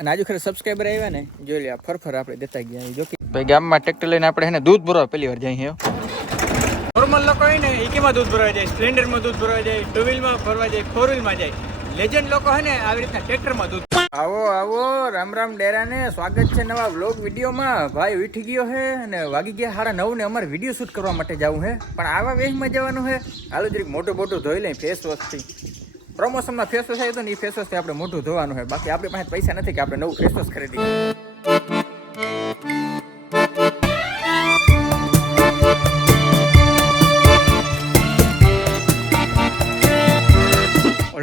અને આજુ ખરે સબસ્ક્રાઈબર આવ્યા ને જોઈ લે આ ફરફર આપણે દેતા ગયા જો કે ભાઈ ગામમાં ટ્રેક્ટર લઈને આપણે હે ને દૂધ ભરવા પહેલી વાર જઈએ નોર્મલ લોકો હોય ને ઇકીમાં દૂધ ભરવા જાય? સ્પ્લેન્ડરમાં દૂધ ભરવા જાય ટુ વ્હીલમાં ભરવા જાય ફોર વ્હીલમાં જાય. લેજન્ડ લોકો હોય ને આવી રીતના ટ્રેક્ટરમાં દૂધ આવો આવો રામ રામ ડેરાને સ્વાગત છે નવા વ્લોગ વિડીયોમાં. ભાઈ ઉઠી ગયો છે અને વાગી ગયા હારા નવ ને અમારે વીડિયો શૂટ કરવા માટે જવું હે. પણ આવા વેશમાં જવાનું છે હાલો જરીક મોટું મોટું ધોઈ લઈ ફેસ વોશથી પ્રમોશનમાં ફેસ વોશ આવ્યું તો ને એ ફેસ વોશથી આપણે મોઢું ધોવાનું હોય. બાકી આપણી પાસે પૈસા નથી કે આપણે નવું ફેસ વોશ ખરીદી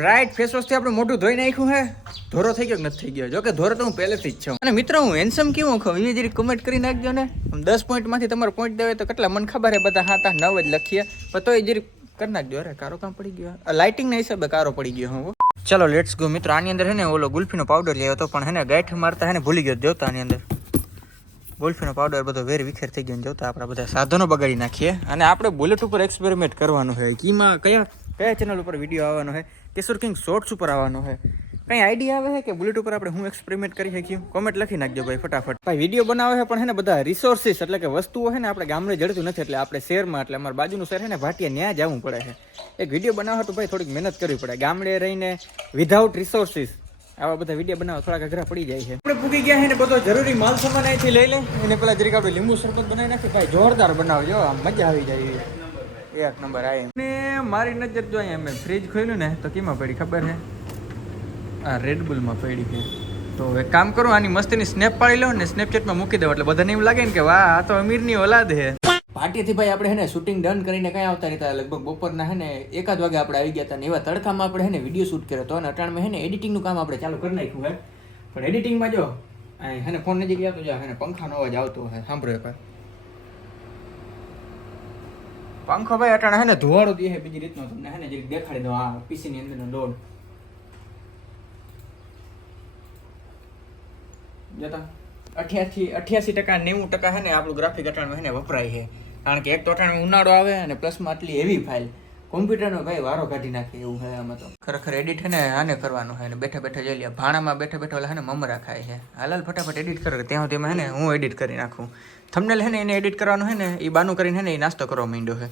રાઈટ ફેસ વોશથી આપણે મોઢું ધોઈ નાખ્યું હે. ધોરો થઈ ગયો નથી થઈ ગયો? જો કે ધોરો તો હું પહેલેથી જ છું. અને મિત્રો, હું હેન્ડસમ કેવું ખાઉં એ જરી કમેન્ટ કરી નાખજો ને. દસ પોઈન્ટમાંથી તમારો પોઈન્ટ દેવાય તો કેટલા મને ખબર હે? બધા હાથ નવ જ લખીએ. પણ તો એ જરી કરી નાખજો અરે કારો કામ પડી ગયો લાઇટિંગના હિસાબે કારો પડી ગયો હું. ચલો લેટ્સ ગો મિત્રો, આની અંદર હે ને ઓલો ગુલ્ફીનો પાવડર લેવો હતો, પણ હે ને ગાંઠ મારતા હે ને ભૂલી ગયો જોતા આની અંદર. ગુલ્ફીનો પાવડર બધો વેર વિખેર થઈ ગયો ને જોતા આપણા બધા સાધનો બગાડી નાખીએ. અને આપણે બુલેટ ઉપર એક્સપેરિમેન્ટ કરવાનું છે કીમાં કયા કયા ચેનલ ઉપર વીડિયો આવવાનો છે કેશોર કિંગ શોર્ટ્સ ઉપર આવવાનો છે કઈ આઈડિયા આવે છે કે બુલેટ ઉપર આપણે હું એક્સપેરિમેન્ટ કરી શકીએ? કોમેન્ટ લખી નાખજો ભાઈ, ફટાફટ. ભાઈ વીડિયો બનાવે છે પણ હે ને બધા રિસોર્સિસ એટલે કે વસ્તુઓ છે ને આપણે ગામડે જડતું નથી એટલે આપણે શહેરમાં, એટલે અમારા બાજુનું શહેર છે ને ભાટિયા ત્યાં જવું પડે છે એક વીડિયો બનાવવા તો ભાઈ થોડીક મહેનત કરવી પડે. ગામડે રહીને વિધાઉટ રિસોર્સિસ આવા બધા વીડિયો બનાવવા થોડાક અઘરા પડી જાય છે. આપણે પૂગી ગયા છે ને બધો જરૂરી માલ સામાન અહીંથી લઈ લે. એને પેલા જરીક આપણે લીંબુ શરબત બનાવી નાખી ભાઈ, જોરદાર બનાવજો, આમ મજા આવી જાય એક નંબર આવી. ને મારી નજર જો અહીંયા મેં ફ્રીજ ખોલ્યું ને, તો કેમાં પડી ખબર છે આ રેડબુલમાં પડી છે. તો હવે કામ કરો, આની મસ્તીની સ્નેપ પાડી લો ને સ્નેપચેટમાં મૂકી દઉં એટલે બધાને એમ લાગે ને કે, વાહ, આ તો અમીરની ઓલાદ છે. પાર્ટીથી ભાઈ આપણે હે ને શૂટિંગ ડન કરીને કઈ આવતા રહેતા લગભગ બપોરના હે ને એકાદ વાગે આપણે આવી ગયા હતા ને એવા તડકામાં આપણે હે ને વીડિયો શૂટ કર્યો હતો. અને અટાણમાં હે ને એડિટિંગનું કામ આપણે ચાલુ કરી નાખ્યું હે પણ એડિટિંગમાં જો, અહીં હે ને ફોન નજીક ગયા તો જો હે ને પંખાનો અવાજ આવતો હે સાંભળો એકવાર. પંખો ભાઈ અટાણે હે ને ધુવાડો દે બીજી રીતનો. તમને હે ને જે દેખાડી દો, આ પીસીની અંદરનો લોડ જતા અઠ્યાસી અઠ્યાસી ટકા નેવું ટકા છે ને આપણું ગ્રાફિક અટાણું એને વપરાય છે કારણ કે એક તો અટાણું ઉનાળો આવે અને પ્લસમાં આટલી હેવી ફાઇલ કોમ્પ્યુટરનો ભાઈ વારો કાઢી નાખે એવું છે આમાં તો ખરેખર એડિટ છે ને આને કરવાનું છે ને બેઠા બેઠા જોઈ લે ભાણામાં બેઠા બેઠા ઓલા છે ને મમરા ખાય છે હાલાલ ફટાફટ એડિટ કરે ત્યાં તેમાં હે ને હું એડિટ કરી નાખું થંબનેલ છે ને એને એડિટ કરવાનું હે ને એ બાનું કરીને ને એ નાસ્તો કરવા માંડ્યો છે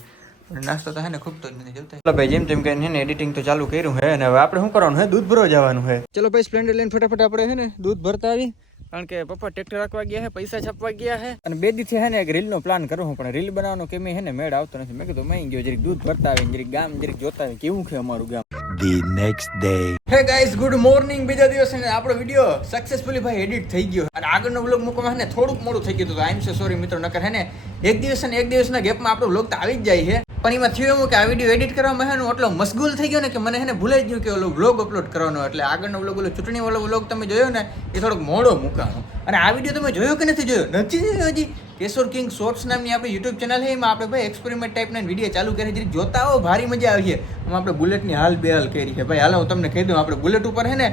નાસ્તો તો હે ને ખૂબ તો જ નથી જોતા ભાઈ જેમ તેમ કરીને ને એડિટિંગ તો ચાલુ કર્યું હે અને હવે આપણે શું કરવાનું હે દૂધ ભરવા જવાનું હે ચલો ભાઈ સ્પ્લેન્ડર લઈને ફટાફટ આપણે હે ને દૂધ ભરતા આવી કારણ કે પપ્પા ટ્રેક્ટર રાખવા ગયા છે પૈસા છાપવા ગયા છે. અને બે દીથી હે ને એક રીલનો પ્લાન કરું હું પણ રીલ બનાવવાનો કે મેં હે ને મેળ આવતો નથી. મેં કીધું મેં ગયો જરીક દૂધ ભરતા આવે જરીક ગામ જરીક જોતા આવે કેવું છે અમારું ગામ? The next day. Hey guys good morning બીજા દિવસે આપણો વિડિયો સક્સેસફુલી ભાઈ એડિટ થઈ ગયો. અને આગળનો વ્લોગ મૂકવામાં ને થોડુંક મોડું થઈ ગયું હતું. આઈ એમ સો સોરી મિત્રો નકર હે ને એક દિવસ અને એક દિવસના ગેપમાં આપણો વ્લોગ તો આવી જ જાય છે. પણ એમાં થયું એવું કે આ વીડિયો એડિટ કરવામાં હે એટલો મશગુલ થઈ ગયો ને કે મને એને ભૂલાઈ ગયું કે ઓલો વ્લોગ અપલોડ કરવાનો એટલે આગળનો વ્લોગ ઓલો ચૂંટણી વાળો વ્લોગ તમે જોયો ને, એ થોડોક મોડો મૂકવાનો અને આ વીડિયો તમે જોયો કે નથી જોયો? નથી જોયો હજી. કેશોર કિંગ શોર્ટ્સ નામની આપણી યુટ્યુબ ચેનલ છે, એમાં આપણે ભાઈ એક્સપેરિમેન્ટ ટાઈપના વીડિયો ચાલુ કરી જરીક જોતા હો ભારી મજા આવી છે. આમાં આપણે બુલેટની હાલ બે હાલ કરી છે. ભાઈ, હાલ, હું તમને કહી દઉં, આપણે બુલેટ ઉપર હે ને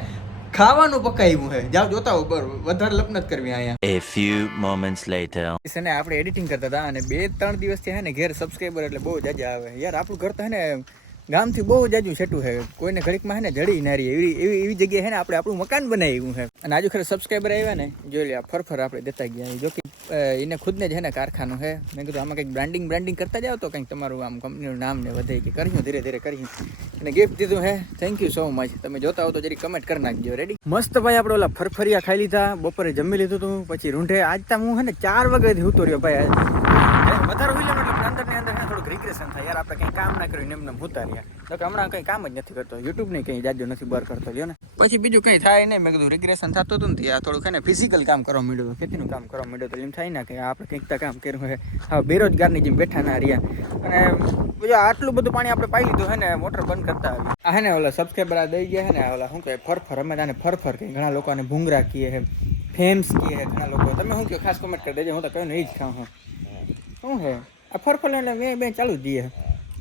ખાવાનું પકાવ્યું છે જાવ જોતા હો બર વધારે લપનત કરવી અહીંયા. A few moments later. ને આપણે એડિટિંગ કરતા હતા અને બે ત્રણ દિવસથી હે ને ઘેર સબસ્ક્રાઇબર એટલે બહુ જાજા આવે. યાર આપણું ઘર તો હે ને ગામથી બહુ જાજુ છેટું છે. કોઈને ઘડીકમાં હે ને જડી નારી એવી એવી એવી જગ્યાએ હે ને આપણે આપણું મકાન બનાવ્યું છે. અને આજુ ખરે સબસ્ક્રાઈબર આવ્યા ને, જોઈ લે ફરફર આપણે દેતા ગયા જો કે એને ખુદને જ હે ને કારખાનું છે. મેં કીધું, આમાં કંઈક બ્રાન્ડિંગ બ્રાન્ડિંગ કરતા જાઓ તો કંઈક તમારું આમ કંપનીનું નામ ને વધે કે કર્યું ધીરે ધીરે કર્યું અને ગિફ્ટ દીધું હે થેન્ક યુ સો મચ તમે જોતા હો તો જરી કમેન્ટ કરી નાખજો. રેડી મસ્ત ભાઈ આપણે ઓલા ફરફરિયા ખાઈ લીધા. બપોરે જમી લીધું હતું પછી રૂંઢે. આજ તો હું હે ને ચાર વાગ્યાથી ઉતર્યો રહ્યો ભાઈ. વધારે હોય એટલે અંદર ને અંદર હે ને થોડુંક રિગ્રેશન થાય યાર આપણે કંઈ કામ ના કર્યું એમને ભૂતા રહ્યા. તો હમણાં કંઈ કામ જ નથી કરતો. યુટ્યુબ નહીં કંઈ જાજો નથી બર કરતો લ્યો ને. પછી બીજું કંઈ થાય નહીં. મેં કીધું રિગ્રેશન થતું હતું ને થોડુંક એને ફિઝિકલ કામ કરવા માંડ્યું હતું. ખેતીનું કામ કરવા માંડ્યું તો એમ થાય ને કે આપણે કંઈક કામ કર્યું હે બેરોજગાર બેરોજગારની જેમ બેઠા ના રહ્યા. અને બીજું આટલું બધું પાણી આપણે પાઈ લીધું હે ને મોટર બંધ કરતા આવી હે ને ઓલા સબસ્ક્રાઈબર આ દઈ ગયા હે ને ઓલા શું કહે, ફરફર. અમે તાને ફરફર કહે ઘણા લોકોને ભૂંગરા કહીએ હે ફેમ્સ કહીએ હે ઘણા લોકો. તમે શું કહો, ખાસ કમેન્ટ કરી દેજો. હું તો કહ્યું ને, એ જ ખાઉં હું શું હે આ ફરફર એટલે બે બે ચાલુ જ દઈએ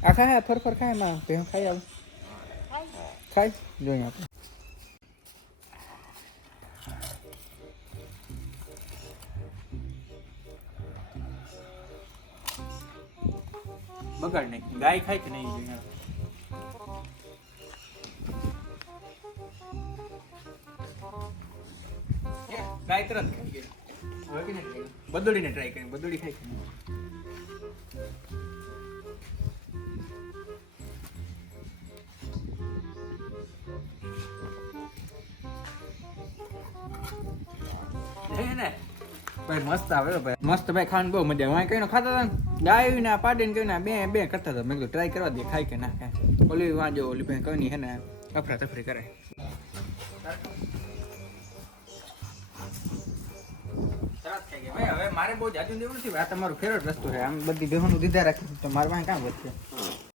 આ ખાય ફરફર ખાયમાં ભેણ ખાઈ આવું ખાય જોઈએ આપણે બગાડ નહીં ગાય ખાય કે નહીં જોઈએ ગાય તરત ખાઈ ગઈ નહીં બદોડીને ટ્રાય કરી બદોડી ખાઈ મસ્ત ભાઈ. મસ્ત ખાવાનું બહુ મજા આવે. કઈ ખાતા હતા ને ગાયું ને પાડીને કઈ બે બે કરતા હતા. મેં કીધું ટ્રાય કરવા દે, ખાય કે ના ખાય. ઓલી વાંજો ઓલી ભાઈ કઈ હે ને, અફરા તફરી કરે. હવે મારે બહુ જાજુ દેવું નથી, આ તમારું ફેવરેટ રસ્તો છે. આમ બધી બેહોનું દીધા રાખી તો મારે પાસે કામ વધશે.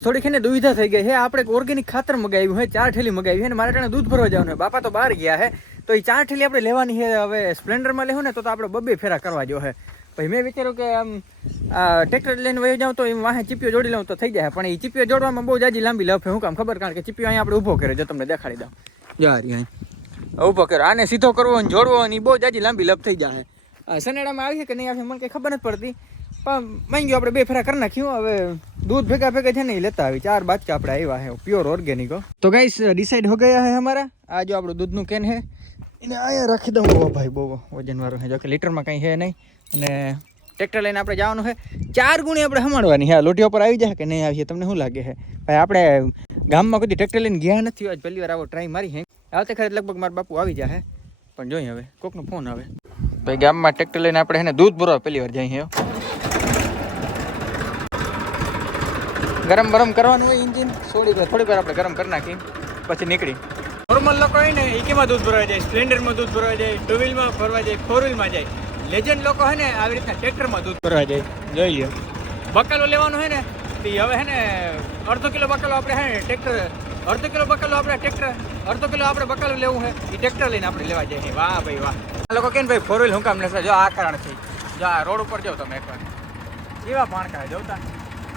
થોડીક એને દુવિધા થઈ ગઈ છે. આપણે ઓર્ગેનિક ખાતર મગાવ્યું છે ચાર ઠેલી મગાવી છે અને મારે ટાણે દૂધ ભરવા જવાનું છે બાપા તો બહાર ગયા છે. તો એ ચાર ઠેલી આપણે લેવાની છે હવે સ્પ્લેન્ડરમાં લેવું ને તો આપણે બબ્બે ફેરા કરવા જો છે. પછી મેં વિચાર્યું કે આમ ટ્રેક્ટર લઈને વહી જાઉં તો એમ વાહે ચીપીઓ જોડી લઉં તો થઈ જાય. પણ એ ચીપીઓ જોડવામાં બહુ જાજી લાંબી લફ હું કામ ખબર? કારણ કે ચીપીઓ અહીંયા આપણે ઊભો કર્યો જો તમને દેખાડી દઉં. યાર અહીંયા ઊભો કર્યો. આને સીધો કરવો અને જોડવો અને એ બહુ જાજી લાંબી લફ થઈ જાય સનેડામાં આવી છે કે નહીં આવી મને કંઈ ખબર નથી પડતી. પણ માંગી ગયો, આપણે બે ફેરા કરી નાખ્યું. હવે દૂધ ભેગા ભેગા છે ને ઈ લેતા આવી. ચાર બાચકા આપણે આવ્યા છે પ્યોર ઓર્ગેનિક તો ગાઈસ ડિસાઈડ હો ગયા હે હમારા આ જો આપણું દૂધનું કેન હે એને અહીંયા રાખી દઉં ઓ ભાઈ, બહુ વજનવાળું છે. જો કે લીટરમાં કંઈ છે નહીં. અને ટ્રેક્ટર લઈને આપણે જવાનું છે. ચાર ગુણી આપણે હમાડવાની હા લોટીઓ પર આવી જાય કે નહીં આવીએ, તમને શું લાગે છે? ભાઈ, આપણે ગામમાં કદી ટ્રેક્ટર લઈને ગયા નથી. આજ પહેલી વાર આવો ટ્રાય મારી છે. આવતે ખરે લગભગ મારા બાપુ આવી જાય પણ જોઈએ હવે, કોકનો ફોન આવે. ભાઈ, ગામમાં ટ્રેક્ટર લઈને આપણે એને દૂધ ભરવા પહેલી વાર જઈએ ગરમ ગરમ કરવાનું હોય ઇન્જિન. થોડીક વાર થોડીક વાર આપણે ગરમ કરી નાખી, પછી નીકળી. નોર્મલ લોકો હોય ને ઇકીમાં દૂધ ભરવા જાય? સ્પ્લેન્ડરમાં દૂધ ભરવા જાય ટુ વ્હીલમાં ભરવા જાય ફોર વ્હીલમાં જાય. લેજન્ડ લોકો હોય ને, આવી રીતના ટ્રેક્ટરમાં દૂધ ભરવા જાય. જોઈ લ્યો. બકાલો લેવાનો હોય ને, તે હવે હે ને, અડધો કિલો બકાલો આપણે હે ને ટ્રેક્ટર અડધો કિલો બકાલો આપણે ટ્રેક્ટર અડધો કિલો આપણે બકાલો લેવું છે એ ટ્રેક્ટર લઈને આપણે લેવા જઈએ. વાહ ભાઈ વાહ. આ લોકો કે ને ભાઈ ફોર વ્હીલ હું કામ લેશે. જો આ કારણ છે. જો આ રોડ ઉપર જાઓ તમે એકવાર. કેવા પાણકા જોતા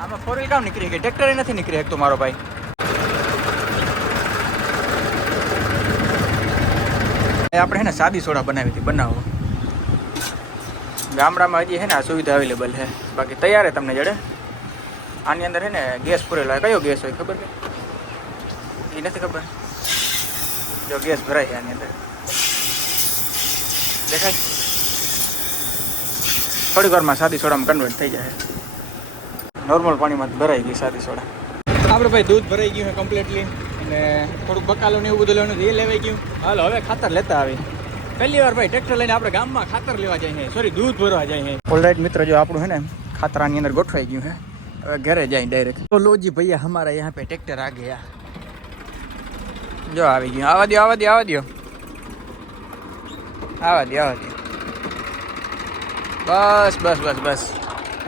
આમાં ફોર વ્હીલ કામ નીકળી ગઈ ટ્રેક્ટર નથી નીકળી શકતો મારો ભાઈ. આપણે હે ને સાદી સોડા બનાવી હતી, બનાવો. ગામડામાં હજી હે ને આ સુવિધા અવેલેબલ છે. બાકી તૈયાર હે તમને, જડે? આની અંદર હે ને ગેસ પૂરેલો કયો ગેસ હોય, ખબર કે એ નથી ખબર? જો ગેસ ભરાય છે આની અંદર. દેખાય? થોડીક વારમાં સાદી સોડામાં કન્વર્ટ થઈ જાય. નોર્મલ પાણીમાં ભરાઈ ગઈ સાદી સોડા. આપણે ભાઈ દૂધ ભરાઈ ગયું છે કમ્પ્લીટલી અને થોડુંક બકાલું ને એવું બધું લેવાનું હતું, એ લેવાઈ ગયું. હાલો હવે ખાતર લેતા આવી. પહેલી વાર ભાઈ ટ્રેક્ટર લઈને આપણે ગામમાં ખાતર લેવા જઈએ સોરી દૂધ ભરવા જઈએ ઓલરાઈટ મિત્ર જો આપણું હે ને ખાતર આની અંદર ગોઠવાઈ ગયું છે હવે ઘરે જાય ડાયરેક્ટ તો લોજી ભૈયા હમારા યહાં પે ટ્રેક્ટર આ ગયા. જો આવી ગયું. આવા દો આવા દો આવા દો આવા દો આવા દો બસ બસ બસ બસ.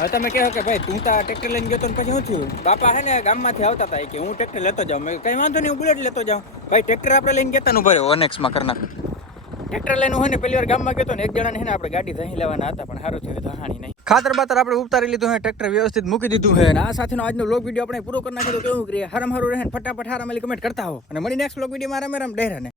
હવે તમે કહો કે ભાઈ, તું તો ટ્રેક્ટર લઈને ગયો તો પછી શું થયું? બાપા હે ને ગામમાંથી આવતા હતા કે હું ટ્રેક્ટર લેતો જાઉં. મેં કઈ વાંધો નહીં, હું બુલેટ લેતો જાઉં. ભાઈ ટ્રેક્ટર આપણે લઈને ગયા તા ભરે ઓનેક્સમાં કરનાર ટ્રેક્ટર લઈને હોય ને પેલી વાર ગામમાં ગયો તો ને એક જણાને ને આપણે ગાડી અહીં લેવાના હતા, પણ સારું થયું ધહાણી નહીં. ખાતર બાતર આપણે ઉતારી લીધું છે ટ્રેક્ટર વ્યવસ્થિત મૂકી દીધું અને આ સાથેનો આજનો વ્લોગ વીડિયો આપણે પૂરો કરી નાખ્યો તો કેવું કરીએ હરમ હરું રહે ફટાફટ હારામાં કમેન્ટ કરતા હો. અને મળી નેક્સ્ટ વીડિયો મારા રામ રામ ડેરાને.